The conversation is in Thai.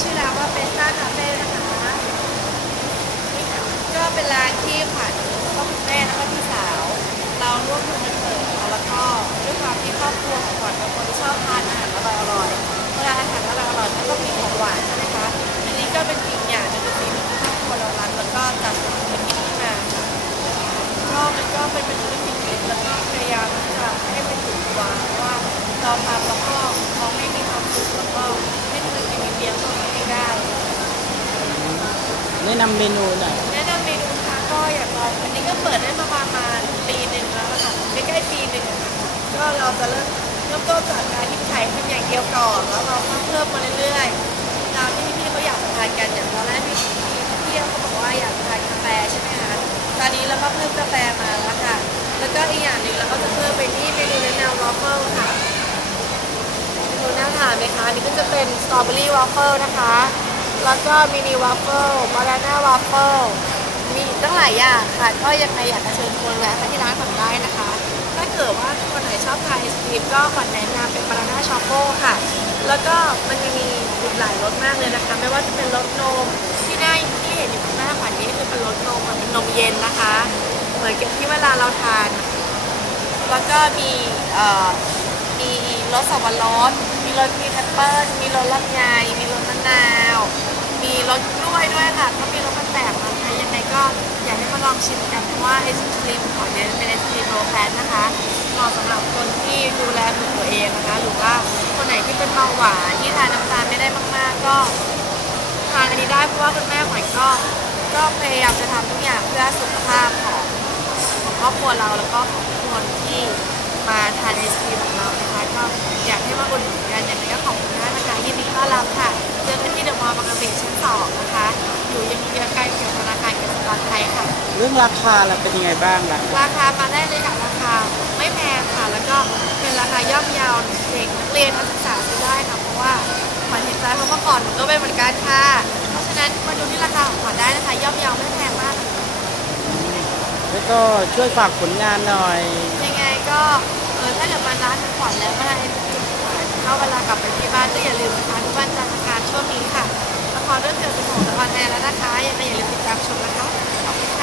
ชื่อร้านว่าเฟสต้าคาเฟ่นะคะนี่ค่ะก็เป็นร้านที่ขวัญพ่อคุณแม่แล้วก็พี่สาว เราร่วมมือกันเปิดค่ะแล้วก็ด้วยความที่ครอบครัวของขวัญเป็นคนที่ชอบทานอาหารอร่อยอร่อยเวลาอาหารอร่อยอร่อยแล้วก็มีของหวานใช่ไหมคะอันนี้ก็เป็นอีกอย่างหนึ่งที่ครอบครัวเรารักแล้วก็จัดเป็นที่มาก็มันก็เป็นเมนูที่ผิดเแล้วก็พยายามจะให้มันถูกวางว่าเราทำแล้วก็มอง นะนำเมนูหน่อยแนะนำเมนูนะคะก็อยากลองอันนี้ก็เปิดได้มาประมาณปีหนึ่งแล้วล่ะค่ะใกล้ๆปีหนึ่งก็เราจะเริ่มเริ่มต้นจากการที่ขายเป็นอย่างเดียวก่อนแล้วเราก็เพิ่มมาเรื่อยๆตามที่พี่เขาอยากทานกันอย่างตอนแรกพี่พี่เขาบอกว่าอยากทานกาแฟใช่ไหมคะตอนนี้เราก็เพิ่มกาแฟมาแล้วค่ะ แล้วก็อีกอย่างหนึ่งเราก็จะเพิ่มไปที่เมนูแนะนำวอฟเฟิลค่ะดูน่าทานไหมคะนี่ก็จะเป็นสตรอเบอรี่วาฟเฟิลนะคะ แล้วก็มินิวาฟเฟิลบานาน่าวาฟเฟิลมีตั้งหลายอย่างค่ะ ก็ยังไงอยากจะเชิญชวนแวะมาที่ร้านของได้นะคะ ถ้าเกิดว่าคนไหนชอบทานไอศครีมก็ขวัญแนะนำเป็นบานาน่าช็อกโก้ค่ะ แล้วก็มันยังมีอีกหลายรสมากเลยนะคะ ไม่ว่าจะเป็นรสนมที่ได้ที่เห็นอยู่ข้างหน้าขวัญนี้คือเป็นรสนมมันเป็นนมเย็นนะคะเหมือนกับที่เวลาเราทาน แล้วก็มีมีรสสับปะรดมีรสมีแอปเปิ้ลมีรสลำไยมี นาว มีรสกล้วยด้วยค่ะ ก็มีรสมันแตกมาค่ะยังไงก็อยากให้มาลองชิมกันเพราะว่าไอศครีมของเนี่ยเป็นไอศครีมโลแฟตนะคะเหมาะสำหรับคนที่ดูแลหุ่นตัวเองนะคะ หรือว่าคนไหนที่เป็นเบาหวานที่ทานน้ำตาลไม่ได้มาก ๆ ก็ทานอันนี้ได้เพราะว่าคุณแม่ขวัญก็ก็พยายามจะทำทุกอย่างเพื่อสุขภาพของของครอบครัวเราแล้วก็ของทุกคนที่มาทานไอศครีมของเรานะคะ องนะคะอยู่ยังเยื้องใกล้เกี่ยวกับธนาคารกสิกรไทยค่ะ เรื่องราคาล่ะเป็นยังไงบ้างล่ะราคามาได้เลยค่ะราคาไม่แพงค่ะ แล้วก็เป็นราคาย่อมเยาวเด็กนักเรียนนักศึกษาซื้อได้ค่ะเพราะว่าขวัญเห็นใจเพราะเมื่อก่อนหนูก็เป็นเหมือนกันค่ะเพราะฉะนั้นมาดูที่ราคาของขวัญได้นะคะย่อมเยาวไม่แพงมากค่ะแล้วก็ช่วยฝากผลงานหน่อย ยังไงก็เออถ้าเกิดมาร้าน ร์แล้วนะคะยังไงอย่าลืมติดตามชมนะคะ